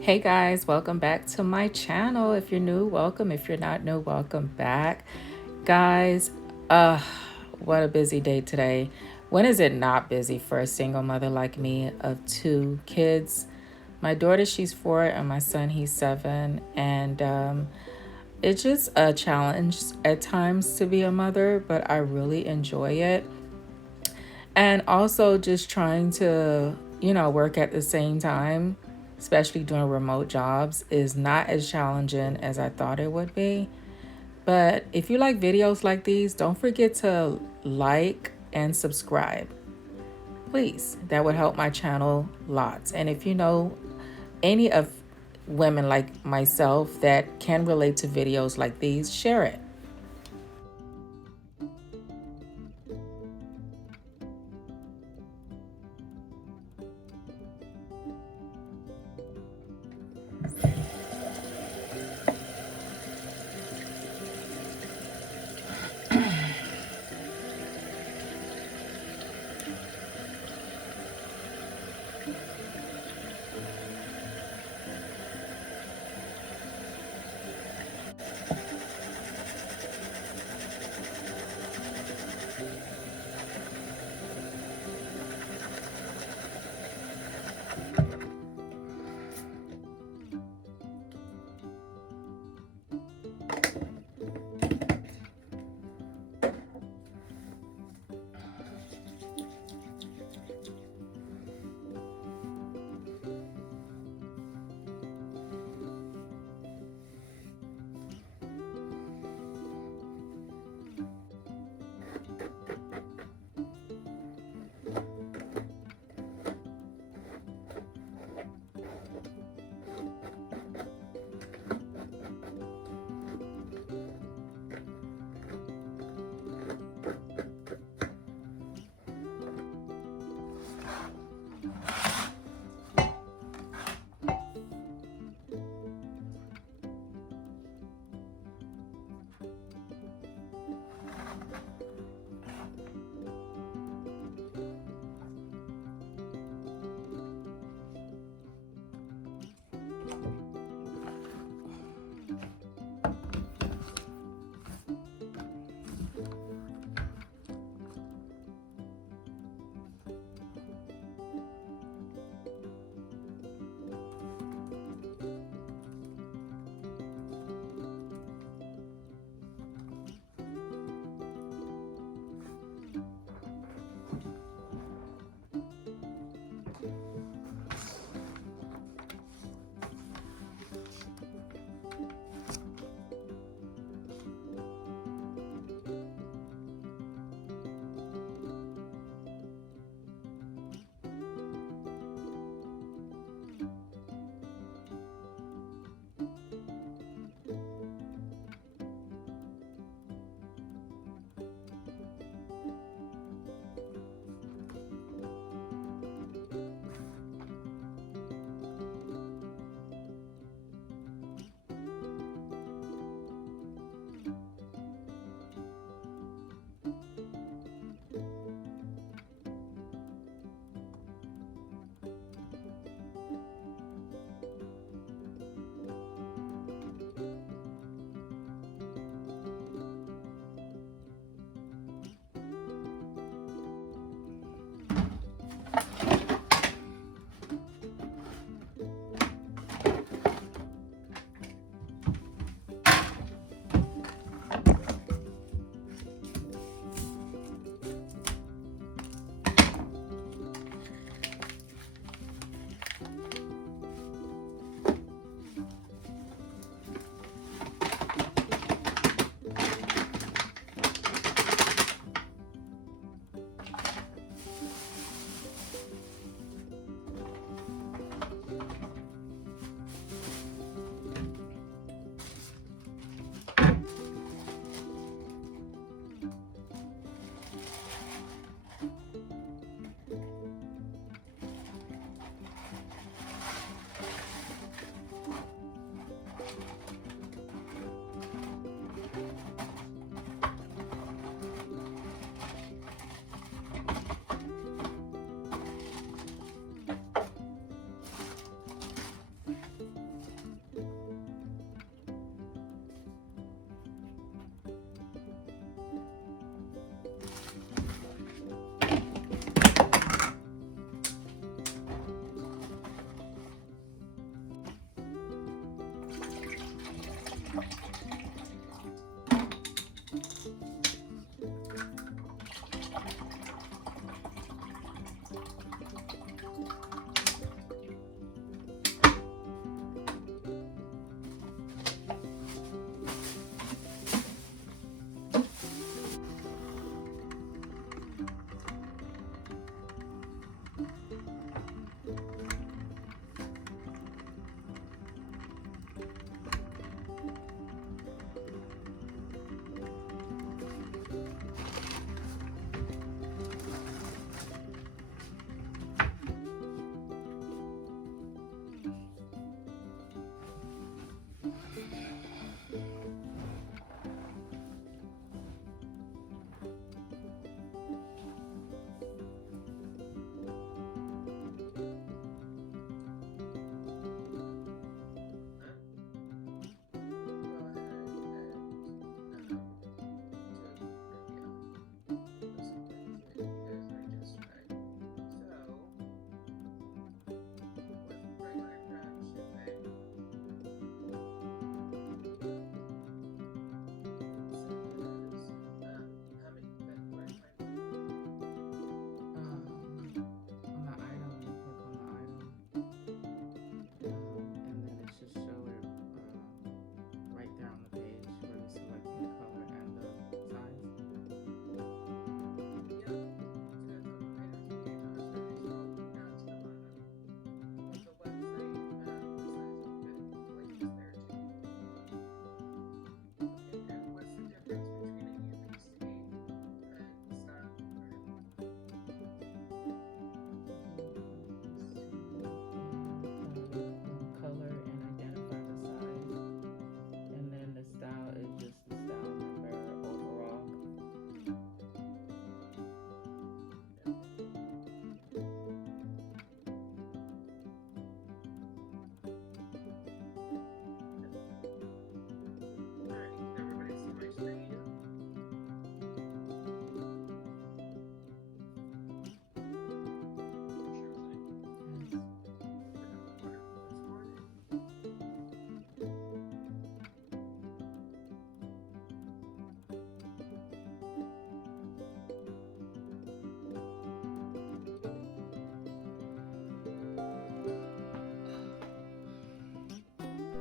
Hey guys, welcome back to my channel. If you're new, welcome. If you're not new, welcome back. Guys, what a busy day today. When is it not busy for a single mother like me of two kids? My daughter, she's 4, and my son, he's 7. And it's just a challenge at times to be a mother, but I really enjoy it. And also just trying to, work at the same time, especially doing remote jobs, is not as challenging as I thought it would be. But if you like videos like these, don't forget to like and subscribe. Please, that would help my channel lots. And if you know any of women like myself that can relate to videos like these, share it.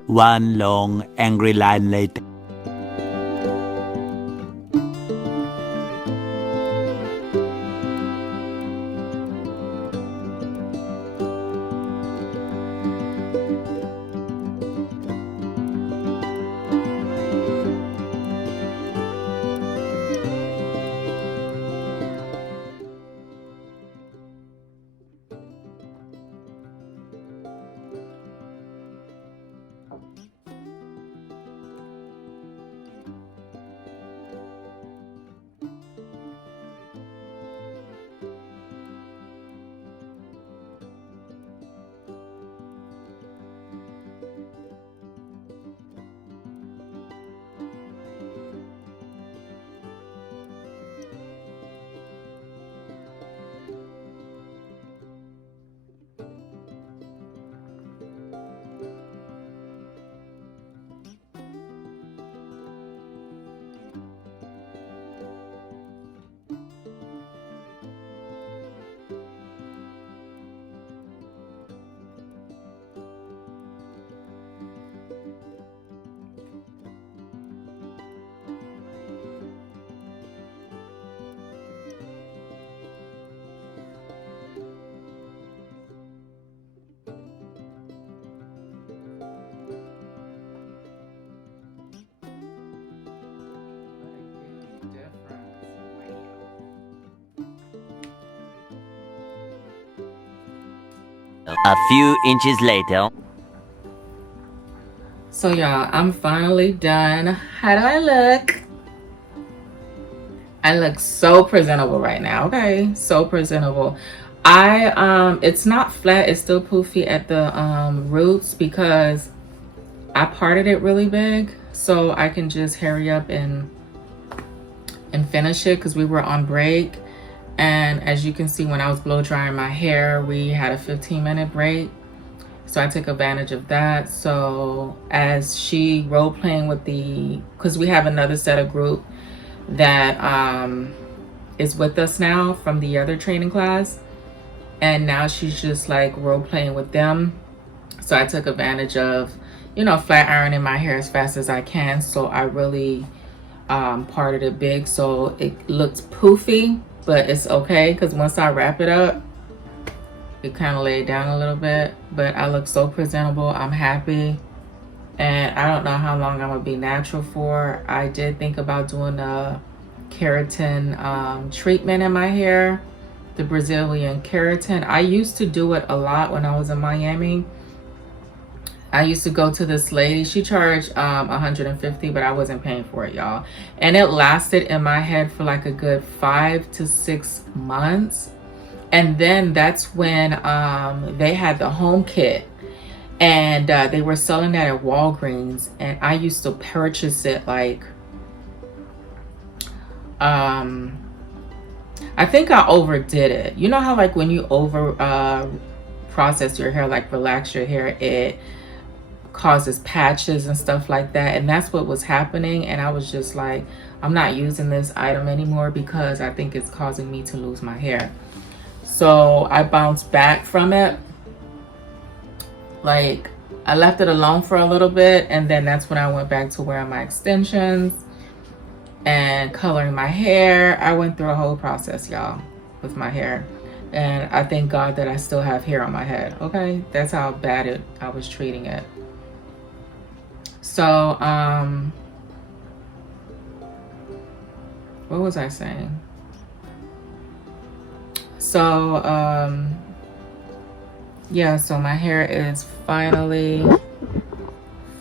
One long, angry line later. A few inches later. So y'all, I'm finally done. How do I look? I look so presentable right now. Okay, so presentable. It's not flat, it's still poofy at the roots because I parted it really big so I can just hurry up and finish it because we were on break. And as you can see, when I was blow drying my hair, we had a 15-minute break. So I took advantage of that. So as she role playing with because we have another set of group that is with us now from the other training class, and now she's just like role playing with them. So I took advantage of, flat ironing my hair as fast as I can. So I really parted it big, so it looks poofy, but it's okay because once I wrap it up, it kind of laid down a little bit. But I look so presentable. I'm happy. And I don't know how long I'm gonna be natural for. I did think about doing a keratin treatment in my hair, the Brazilian keratin. I used to do it a lot when I was in Miami. I used to go to this lady. She charged $150, but I wasn't paying for it, y'all. And it lasted in my head for like a good 5 to 6 months. And then that's when they had the home kit, and they were selling that at Walgreens, and I used to purchase it like I think I overdid it. You know how like when you over process your hair, like relax your hair, it causes patches and stuff like that. And that's what was happening. And I was just like, I'm not using this item anymore because I think it's causing me to lose my hair. So I bounced back from it. Like I left it alone for a little bit, and then that's when I went back to wearing my extensions and coloring my hair. I went through a whole process, y'all, with my hair. And I thank God that I still have hair on my head. Okay, that's how bad I was treating it. So what was I saying? So yeah, so my hair is finally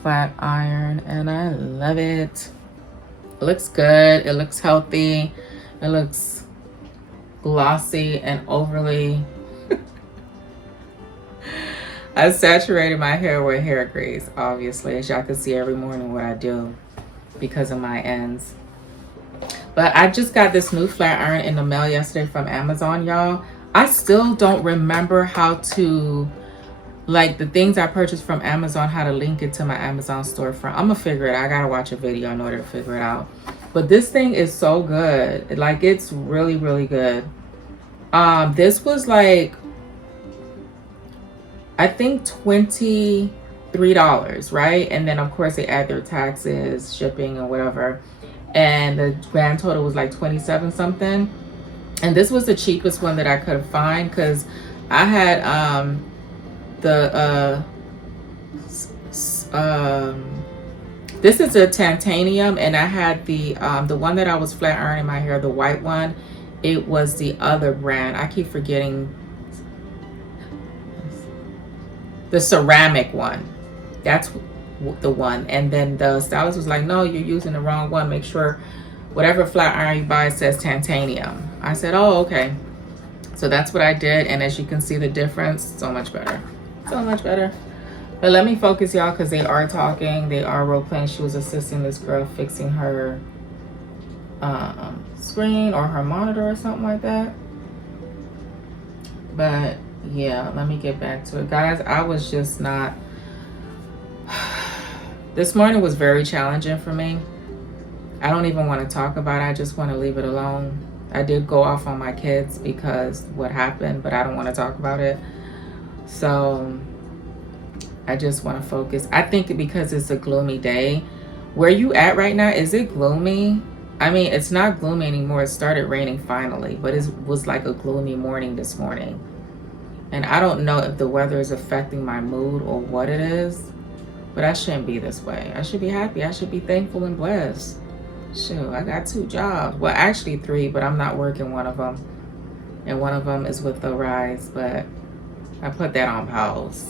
flat iron, and I love it. It looks good. It looks healthy. It looks glossy and overly I saturated my hair with hair grease, obviously, as y'all can see every morning what I do because of my ends. But I just got this new flat iron in the mail yesterday from Amazon, y'all. I still don't remember how to, like, the things I purchased from Amazon, how to link it to my Amazon storefront. I'm gonna figure it out. I gotta watch a video in order to figure it out. But this thing is so good. Like, it's really, really good. This was like, I think $23, right? And then of course they add their taxes, shipping, or whatever. And the grand total was like 27 something. And this was the cheapest one that I could find because I had this is a titanium, and I had the one that I was flat ironing my hair, the white one. It was the other brand. I keep forgetting. The ceramic one. That's the one. And then the stylist was like, no, you're using the wrong one. Make sure whatever flat iron you buy says titanium. I said, oh, okay. So that's what I did. And as you can see the difference, so much better. So much better. But let me focus, y'all, because they are talking. They are role playing. She was assisting this girl fixing her screen or her monitor or something like that. But yeah, let me get back to it, guys. I was just not this morning was very challenging for me. I don't even want to talk about it. I just want to leave it alone. I did go off on my kids because what happened, but I don't want to talk about it. So I just want to focus. I think because it's a gloomy day. Where you at right now? Is it gloomy? I mean, it's not gloomy anymore. It started raining finally, but it was like a gloomy morning this morning. And I don't know if the weather is affecting my mood or what it is, but I shouldn't be this way. I should be happy. I should be thankful and blessed. Shoot, I got 2 jobs. Well, actually 3, but I'm not working one of them. And one of them is with the Rise, but I put that on pause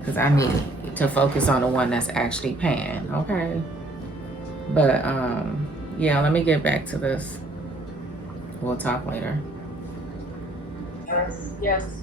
because I need to focus on the one that's actually paying, okay? But yeah, let me get back to this. We'll talk later. Yes.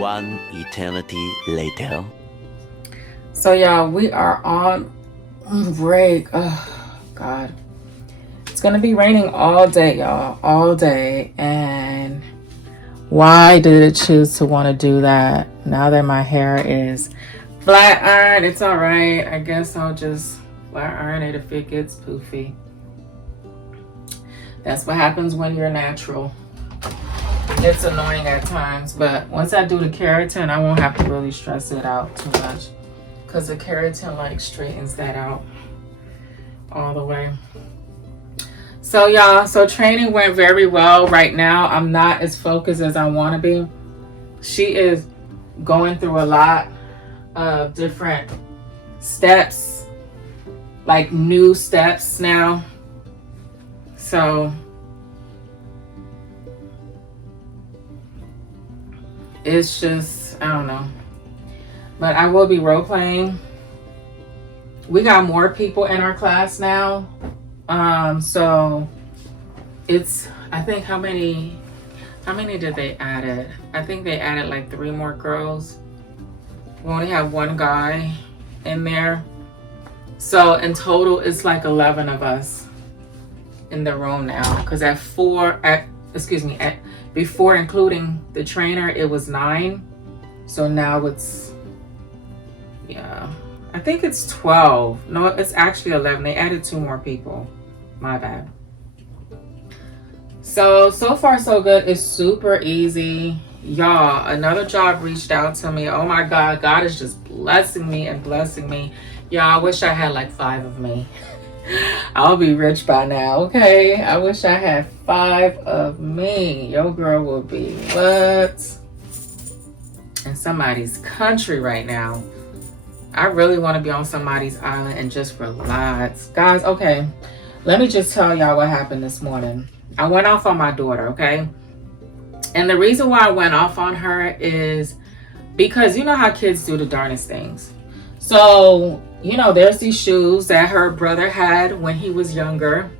One eternity later. So y'all, we are on break. Oh God. It's gonna be raining all day, y'all. All day. And why did it choose to want to do that? Now that my hair is flat iron, it's alright. I guess I'll just flat iron it if it gets poofy. That's what happens when you're natural. It's annoying at times, but once I do the keratin, I won't have to really stress it out too much, because the keratin like straightens that out all the way. So y'all, so training went very well. Right now I'm not as focused as I want to be. She is going through a lot of different steps, like new steps now. So it's just, I don't know. But I will be role playing. We got more people in our class now. So it's, I think how many did they add? I think they added like 3 more girls. We only have 1 guy in there. So in total it's like 11 of us in the room now. Because before including the trainer, it was 9. So now it's, yeah, I think it's 12. No, it's actually 11. They added 2 more people. My bad. So far so good. It's super easy. Y'all, another job reached out to me. Oh my God, God is just blessing me and blessing me. Y'all, I wish I had like 5 of me. I'll be rich by now, okay? I wish I had 5 of me. Your girl will be what? In somebody's country right now. I really want to be on somebody's island and just relax. Guys, okay. Let me just tell y'all what happened this morning. I went off on my daughter, okay? And the reason why I went off on her is because you know how kids do the darndest things. So, you know, there's these shoes that her brother had when he was younger.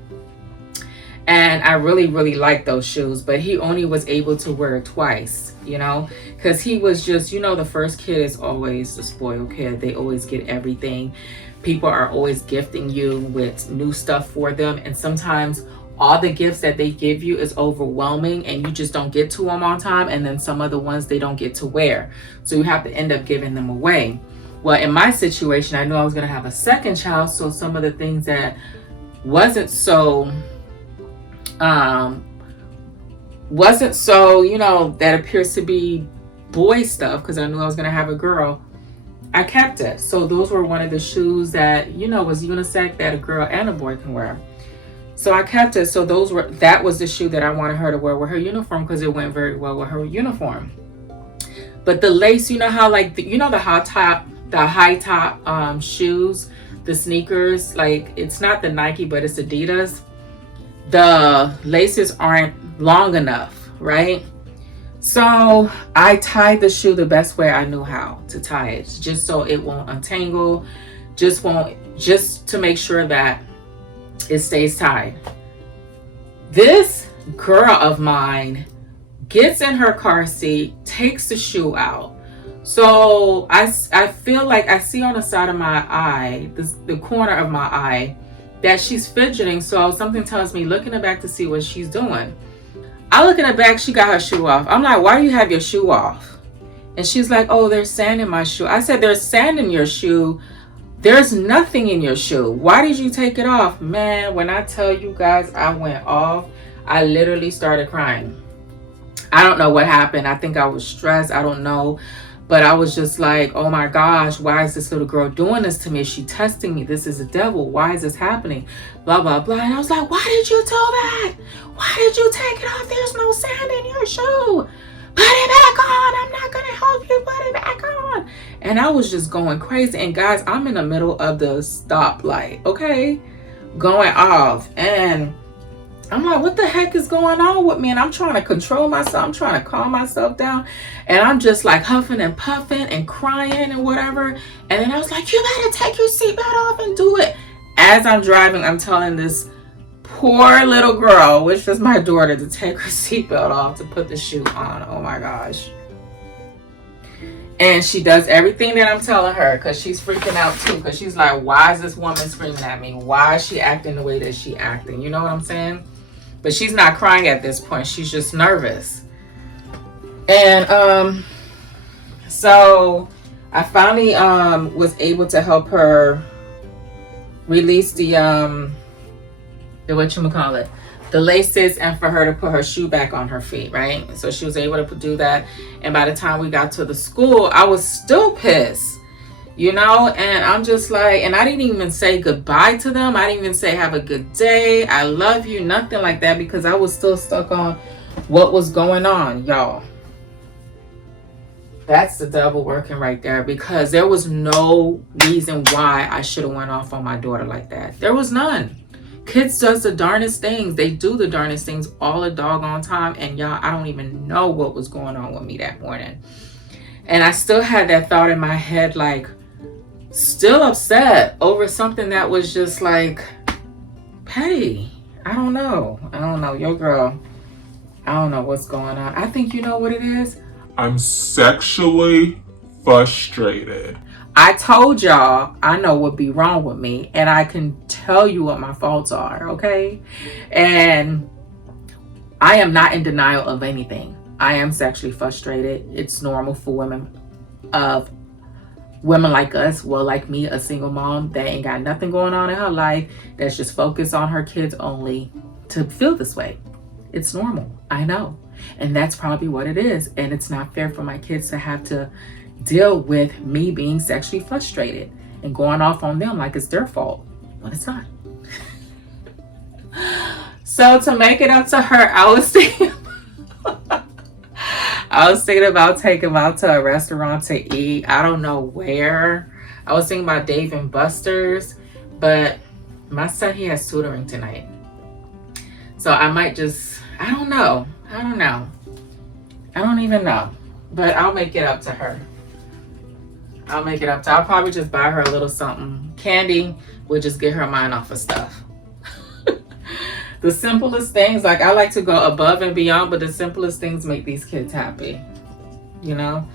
And I really, really like those shoes. But he only was able to wear it twice, you know. Because he was just, you know, the first kid is always the spoiled kid. They always get everything. People are always gifting you with new stuff for them. And sometimes all the gifts that they give you is overwhelming and you just don't get to them on time. And then some of the ones they don't get to wear. So you have to end up giving them away. Well, in my situation, I knew I was going to have a second child. So some of the things that wasn't so, you know, that appears to be boy stuff, because I knew I was going to have a girl, I kept it. So those were one of the shoes that, you know, was unisex that a girl and a boy can wear. So I kept it. So that was the shoe that I wanted her to wear with her uniform, because it went very well with her uniform. But the lace, you know how like, the high top shoes, the sneakers, like it's not the Nike, but it's Adidas. The laces aren't long enough, right? So I tied the shoe the best way I knew how to tie it, just so it won't untangle, just to make sure that it stays tied. This girl of mine gets in her car seat, takes the shoe out. So I feel like I see on the side of my eye, the corner of my eye, that she's fidgeting. So something tells me, look in the back to see what she's doing. I look in the back, she got her shoe off. I'm like, why do you have your shoe off? And she's like, oh, there's sand in my shoe. I said, there's sand in your shoe. There's nothing in your shoe. Why did you take it off? Man, when I tell you guys, I went off. I literally started crying. I don't know what happened. I think I was stressed. I don't know. But I was just like, oh my gosh, why is this little girl doing this to me? Is she testing me? This is a devil. Why is this happening? Blah, blah, blah. And I was like, why did you do that? Why did you take it off? There's no sand in your shoe. Put it back on. I'm not going to help you put it back on. And I was just going crazy. And guys, I'm in the middle of the stoplight, okay? Going off. And I'm like, what the heck is going on with me? And I'm trying to control myself. I'm trying to calm myself down. And I'm just like huffing and puffing and crying and whatever. And then I was like, you better take your seatbelt off and do it. As I'm driving, I'm telling this poor little girl, which was my daughter, to take her seatbelt off, to put the shoe on. Oh my gosh. And she does everything that I'm telling her because she's freaking out too. Because she's like, why is this woman screaming at me? Why is she acting the way that she acting? You know what I'm saying? But she's not crying at this point. She's just nervous. And so I finally was able to help her release the whatchamacallit, the laces, and for her to put her shoe back on her feet, right? So she was able to do that. And by the time we got to the school, I was still pissed, you know? And I'm just like, and I didn't even say goodbye to them. I didn't even say have a good day, I love you, nothing like that, because I was still stuck on what was going on, y'all. That's the devil working right there, because there was no reason why I should have went off on my daughter like that. There was none. Kids does the darndest things. They do the darndest things all the doggone time. And y'all, I don't even know what was going on with me that morning. And I still had that thought in my head, like, still upset over something that was just like petty. I don't know. Your girl, I don't know what's going on. I think you know what it is. I'm sexually frustrated. I told y'all I know what be wrong with me, and I can tell you what my faults are, okay? And I am not in denial of anything. I am sexually frustrated. It's normal for women like us, well, like me, a single mom that ain't got nothing going on in her life, that's just focused on her kids only, to feel this way. It's normal. I know. And that's probably what it is. And it's not fair for my kids to have to deal with me being sexually frustrated and going off on them like it's their fault when it's not. So to make it up to her, I was thinking about taking them out to a restaurant to eat. I don't know where. I was thinking about Dave and Buster's, but my son, he has tutoring tonight. So I might just, I don't know. I don't even know. But I'll make it up to her. I'll probably just buy her a little something. Candy will just get her mind off of stuff. The simplest things, like I like to go above and beyond, but the simplest things make these kids happy. You know?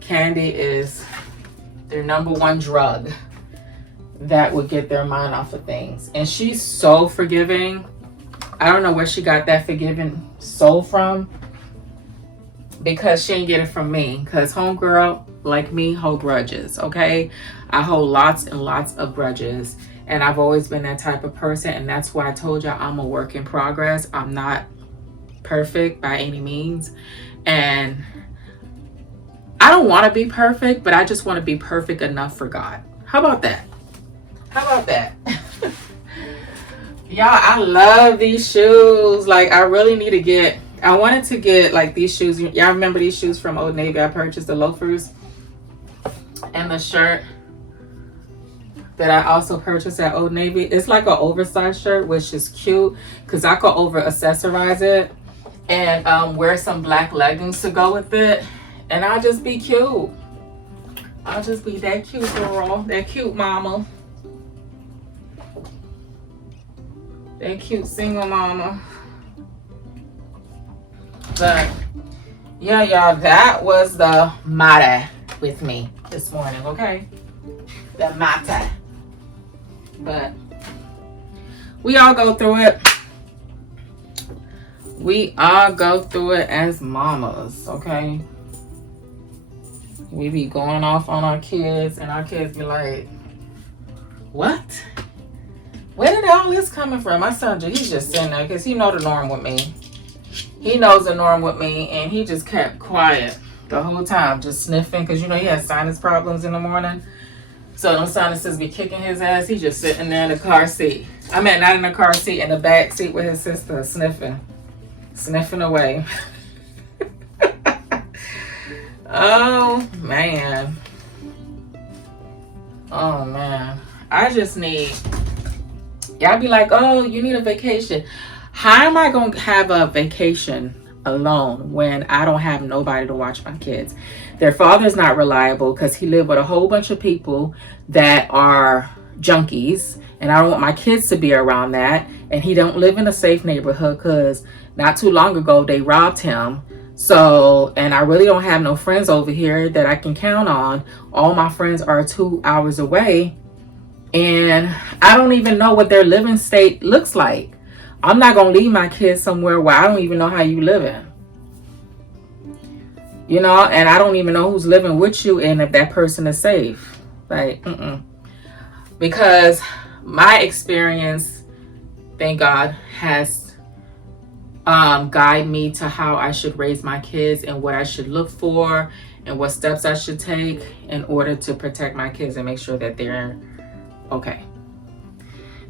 Candy is their number one drug that would get their mind off of things. And she's so forgiving. I don't know where she got that forgiving soul from, because she didn't get it from me. Because homegirl, like me, hold grudges, okay? I hold lots and lots of grudges. And I've always been that type of person. And that's why I told y'all I'm a work in progress. I'm not perfect by any means. And I don't want to be perfect, but I just want to be perfect enough for God. How about that? Y'all, I love these shoes. Like, I really need to get, I wanted to get like these shoes. Y'all remember these shoes from Old Navy? I purchased the loafers and the shirt that I also purchased at Old Navy. It's like an oversized shirt, which is cute because I could over accessorize it and wear some black leggings to go with it. And I'll just be cute. I'll just be that cute girl, that cute mama. That cute single mama. But yeah, y'all, that was the matter with me this morning, okay? The matter. But we all go through it. We all go through it as mamas, okay? We be going off on our kids and our kids be like, what? Where did all this coming from? My son, he's just sitting there because he know the norm with me. He knows the norm with me, and he just kept quiet the whole time, just sniffing, because you know he has sinus problems in the morning. So them sinuses be kicking his ass. He just sitting there in the car seat. I mean, not in the car seat, in the back seat with his sister, sniffing away. Oh man. I just need, y'all be like, oh, you need a vacation. How am I going to have a vacation alone when I don't have nobody to watch my kids? Their father's not reliable because he lived with a whole bunch of people that are junkies, and I don't want my kids to be around that. And he don't live in a safe neighborhood because not too long ago they robbed him. So, and I really don't have no friends over here that I can count on. All my friends are 2 hours away, and I don't even know what their living state looks like. I'm not going to leave my kids somewhere where I don't even know how you live in. You know, and I don't even know who's living with you and if that person is safe. Like, because my experience, thank God, has guide me to how I should raise my kids and what I should look for and what steps I should take in order to protect my kids and make sure that they're okay.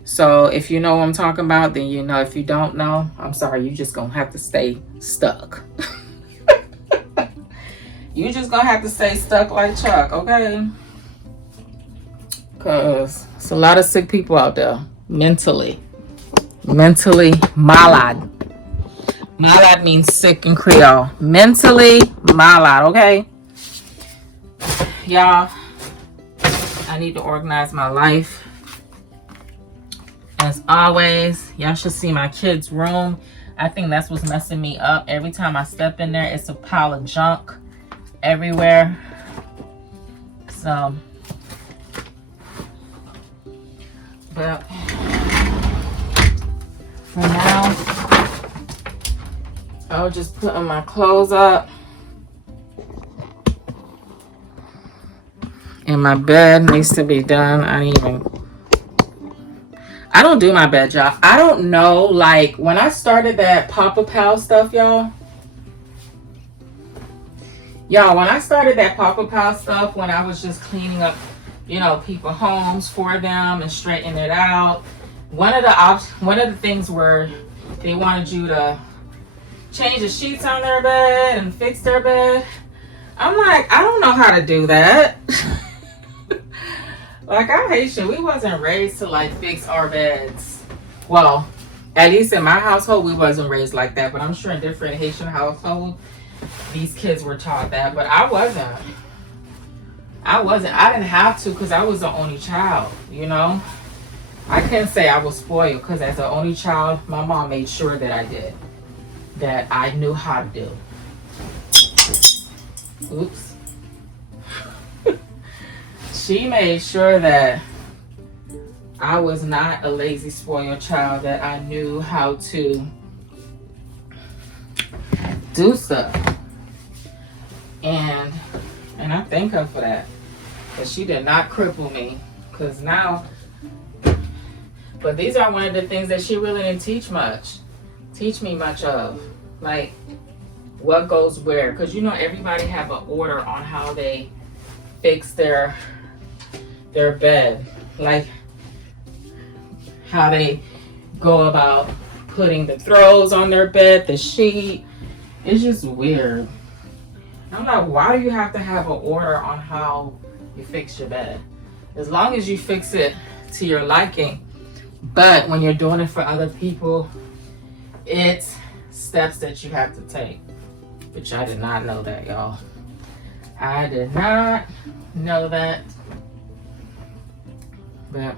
So if you know what I'm talking about, then you know. If you don't know, I'm sorry, you just gonna have to stay stuck. You just gonna have to stay stuck like Chuck, okay? Because it's a lot of sick people out there, mentally malad. Malad means sick in Creole. Mentally malad, okay? Y'all, I need to organize my life. As always, y'all should see my kids' room. I think that's what's messing me up. Every time I step in there, it's a pile of junk everywhere. So, but for now, I'll just put my clothes up. And my bed needs to be done. I don't do my bed, y'all. I don't know, like, when I started that Papa Pal stuff, y'all, when I started that Papa Pal stuff, when I was just cleaning up, you know, people's homes for them and straightening it out, one of the things where they wanted you to change the sheets on their bed and fix their bed. I'm like, I don't know how to do that. Like, I'm Haitian. We wasn't raised to, like, fix our beds. Well, at least in my household, we wasn't raised like that. But I'm sure in different Haitian households, these kids were taught that. But I wasn't. I didn't have to because I was the only child, you know. I can't say I was spoiled because as the only child, my mom made sure that I did. That I knew how to do. Oops. She made sure that I was not a lazy, spoiled child, that I knew how to do stuff. And I thank her for that. Because she did not cripple me. Because now, but these are one of the things that she really didn't teach me much of. Like, what goes where. Because, you know, everybody have an order on how they fix their bed, like how they go about putting the throws on their bed, the sheet. It's just weird. I'm like, why do you have to have an order on how you fix your bed? As long as you fix it to your liking. But when you're doing it for other people, it's steps that you have to take. Which I did not know that, y'all. I did not know that. But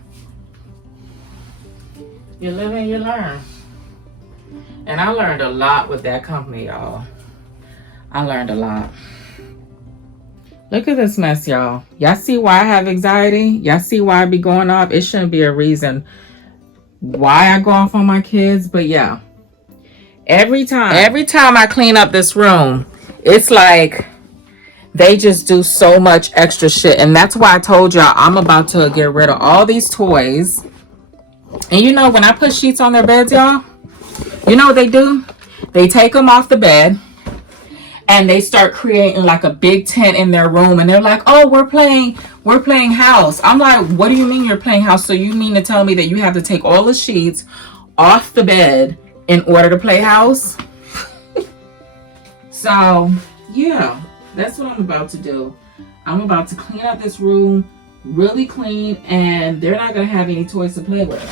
you live and you learn. And I learned a lot with that company, y'all. I learned a lot. Look at this mess, y'all. Y'all see why I have anxiety? Y'all see why I be going off? It shouldn't be a reason why I go off on my kids. But yeah, every time I clean up this room, it's like they just do so much extra shit. And that's why I told y'all I'm about to get rid of all these toys. And you know, when I put sheets on their beds, y'all, you know what they do? They take them off the bed and they start creating like a big tent in their room. And they're like, oh, we're playing house. I'm like, what do you mean you're playing house? So you mean to tell me that you have to take all the sheets off the bed in order to play house? So, yeah. That's what I'm about to do. I'm about to clean up this room really clean, and they're not going to have any toys to play with.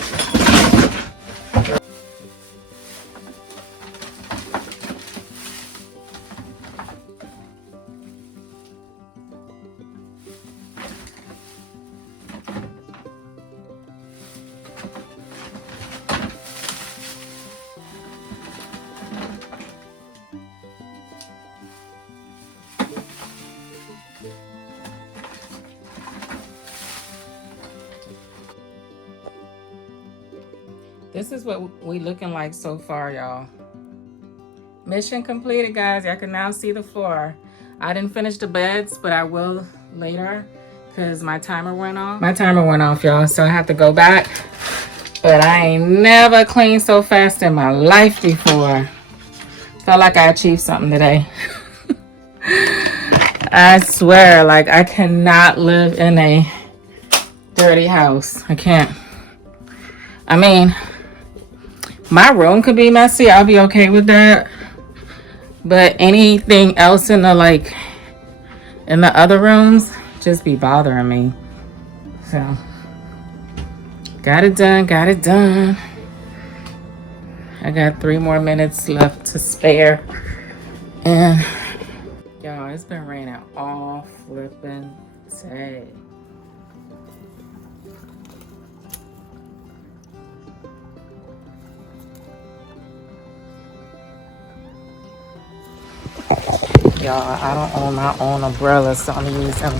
this is what we looking like so far, y'all. Mission completed, guys. Y'all can now see the floor. I didn't finish the beds, but I will later because my timer went off. My timer went off, y'all, so I have to go back. But I ain't never cleaned so fast in my life before. Felt like I achieved something today. I swear, like, I cannot live in a dirty house. I can't. I mean, my room could be messy. I'll be okay with that. But anything else in the, like, in the other rooms just be bothering me. So, got it done, got it done. I got 3 more minutes left to spare. And, y'all, it's been raining all flipping day. Y'all, I don't own my own umbrella, so I'm using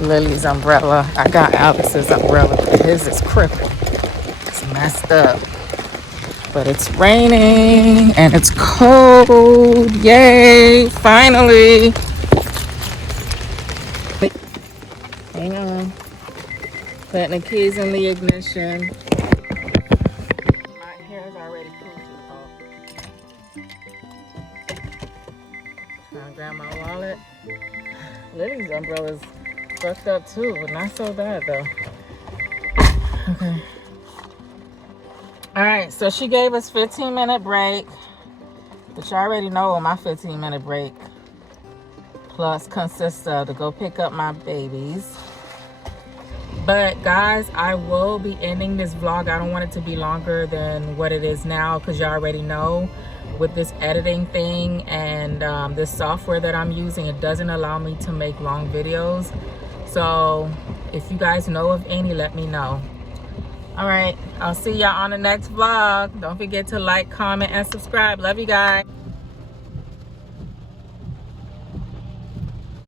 Lily's umbrella. I got Alex's umbrella, but his is crippled. It's messed up. But it's raining and it's cold. Yay, finally. Hang on. Putting the keys in the ignition. My hair is already poofy. Trying to grab my wallet. Lily's umbrella's fucked up too, but not so bad though. Okay. All right, so she gave us 15-minute break, which I already know what my 15-minute break plus consists of to go pick up my babies. But guys, I will be ending this vlog. I don't want it to be longer than what it is now because you already know with this editing thing and this software that I'm using, it doesn't allow me to make long videos. So if you guys know of any, let me know. All right, I'll see y'all on the next vlog. Don't forget to like, comment, and subscribe. Love you guys.